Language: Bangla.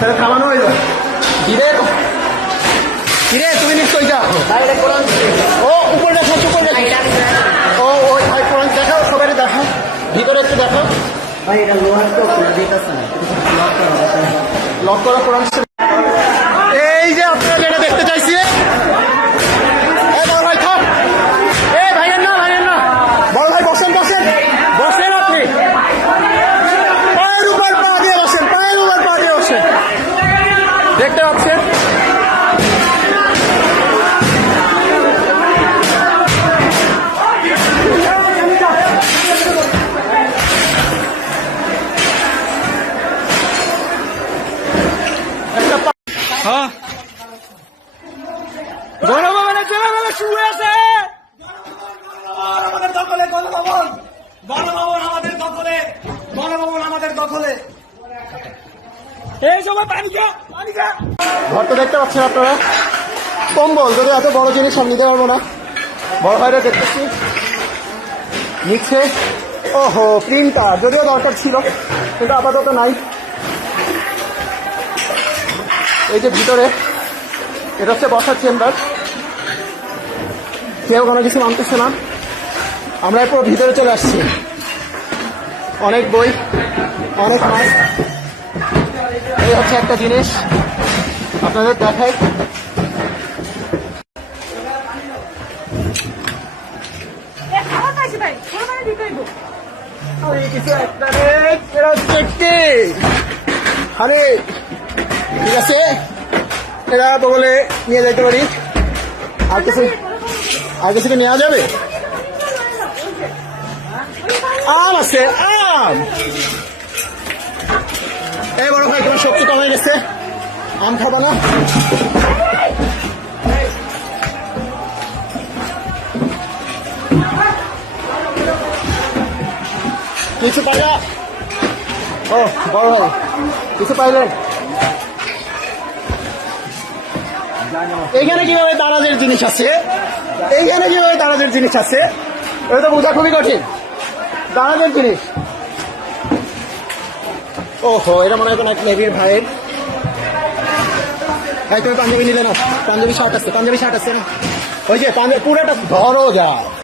তাহলে থামানো হইল ধীরে ধীরে তুমি নিশ্চয়ই যাও ও উপরে দেখো উপরে ও ওই ভাই কোরআন দেখাও সবাই দেখাও ভিতরে একটু দেখো ভাই এটা লোহার তো খুলে দিতেছে না লক করা কোরআন এই যে আপনারা যেটা দেখতে চাইছি বড় ভাই থাক ভাইয়ের না বড় ভাই বসেন বসেন বসেন আপনি পায়ের উপর পা দিয়ে বসেন দেখতে পাচ্ছেন হ্যাঁ গণভবনে ছেলেবেলা শুয়ে আছে আমাদের দখলে গণভবন আমাদের দখলে এই সময় পানিকা ঘর তো দেখতে পাচ্ছেন আপনারা কম্বল যদি এত বড় জিনিস আমি নিতে পারবো না বড় ভাইরা দেখতেছি নিচ্ছে ওহো প্রিন্টার যদিও দরকার ছিল কিন্তু আপাতত নাই এই যে ভিতরে এটা হচ্ছে বসার চেম্বার কেউ কোনো কিছু মানতেছে না আমরা পুরো ভিতরে চলে আসছি অনেক বই অনেক মাছ এই হচ্ছে একটা জিনিস আপনাদের দেখাই কিছু একটা আরে ঠিক আছে এরা তো বলে নিয়ে যাইতে পারি আর কিছু কি নেওয়া যাবে আম আছে আম এই বড় ভাই তোমার শক্তি কমে গেছে আম খাবা না কিছু পাইলা ও বড় ভাই কিছু পাইলেন এইখানে কিভাবে দারাজের জিনিস আছে এটা তো বোঝা খুবই কঠিন দারাজের জিনিস ওহো এটা মনে হয় কোনো এক নেভির ভাইয়ের ভাই তুমি পাঞ্জাবি নিলে না পাঞ্জাবি শার্ট আছে না ওই যে পাঞ্জাবি পুরোটা ধরো যা